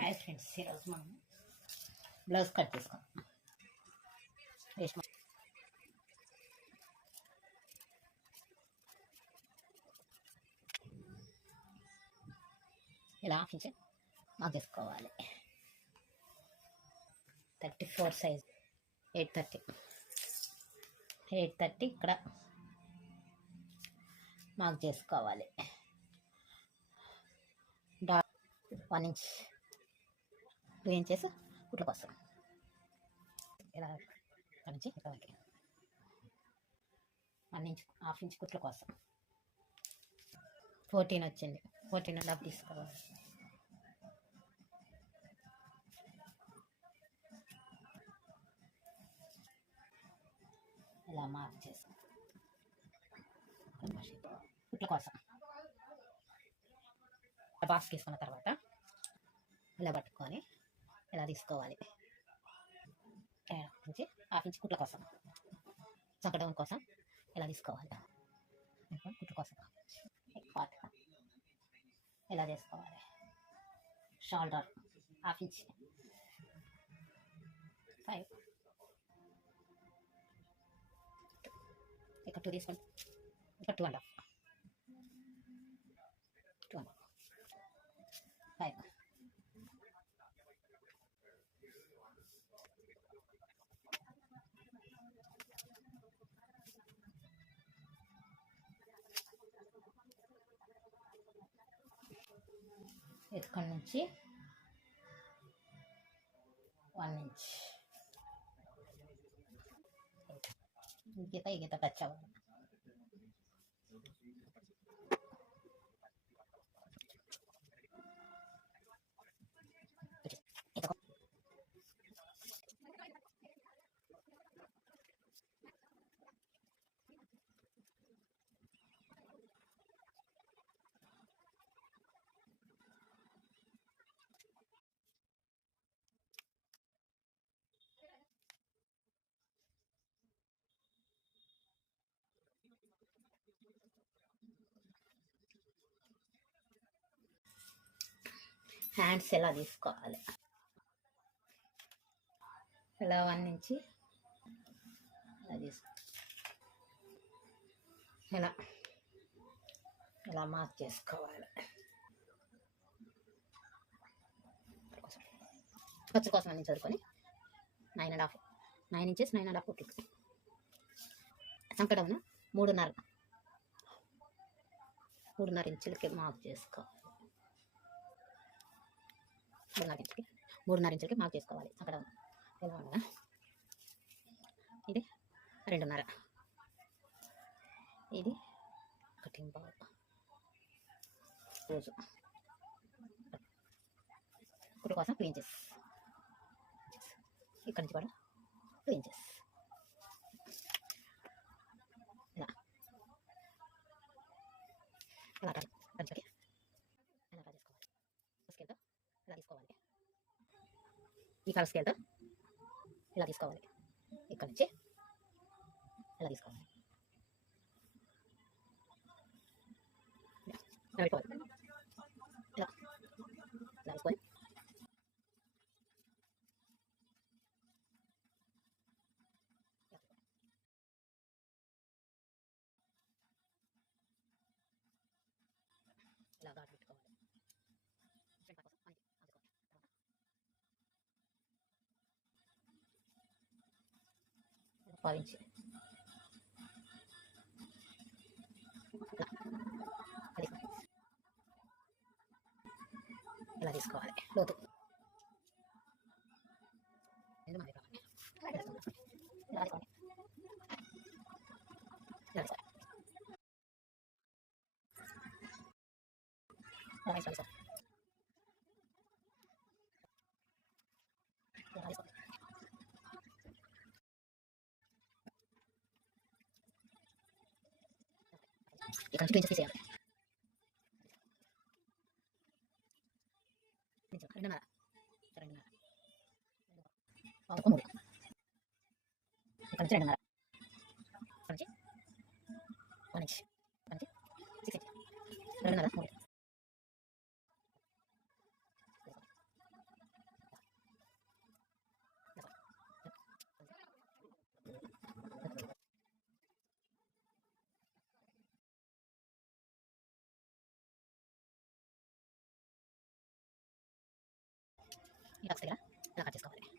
Hi friends, ఈరోజు మనం blouse cut చేసుకుందాం. ఇలా హాఫ్ ఇంచ్ మార్క్ చేసుకోవాలి. 34 సైజ్ 830 ఇక్కడ మార్క్ చేసుకోవాలి. 1 ఇంచ్ 2 ఇంచెస్ కుట్ల కోసం ఇలా ఇక్కడ నుంచి ఇక్కడ వరకు 1 ఇంచ్ హాఫ్ ఇంచ్ కుట్ల కోసం 14 వచ్చింది. 14.5 తీసుకోవాలి. ఇలా మార్క్ చేసి కుట్ల కోసం బాక్స్ తీసుకున్న తర్వాత ఇలా పట్టుకొని ఇలా తీసుకోవాలి. నుంచి హాఫ్ ఇంచ్ కుట్ల కోసం చక్కడం కోసం ఇలా తీసుకోవాలి. కుట్ల కోసం పార్ట్ ఇలా చేసుకోవాలి. షోల్డర్ హాఫ్ ఇంచ్ 5 ఇక్కడ 2 తీసుకోండి. ఇక్కడ 2.5 5 ఇక్కడ నుంచి 1 ఇంచ్ ఈ గీత టచ్ అవ్వాలి. హ్యాండ్స్ ఎలా తీసుకోవాలి. ఇలా 1 నుంచి ఇలా తీసుకో ఇలా మార్క్ చేసుకోవాలి. ఖర్చు కోసం అన్ని చదువుకొని 9 ఇంచెస్ 9.5 కుట్లు సంకటమును 3.5 ఇంచులకి మార్క్ చేసుకోవాలి. 3.5 ఇంచులకి మార్క్ చేసుకోవాలి. సంకటం ఎలా ఉండగా ఇది 2.5 ఇది 1.5 రోజు కుట్టు కోసం 2 ఇంచెస్ ఇక్కడి నుంచి కూడా 2 ఇంచెస్ ఇలా కంచులకి ఇలా చేసుకోవాలి. స్కేల్తో ఇలా తీసుకోవాలి. ఈ కలర్ స్కేల్తో ఇలా తీసుకోవాలి. ఇక్కడ నుంచి ఇలా తీసుకోవాలి. ఇలా పెట్టుకోవాలి. ఇలా తీసుకొని ఇలా ఘాటు పెట్టుకోవాలి. పావించి ఇలా తీసుకోవాలి. లోతు ఇక్కడ నుంచి తీసేయాలి. 2.5 3 ఇక్కడ నుంచి 2.5 ఇక్కడ నుంచి 1 ఇంచ్ ఇక్కడ నుంచి 6 ఇంచ్ 2.5 3 ఈ బాక్స్ దగ్గర ఇలా కట్ చేసుకోవాలి.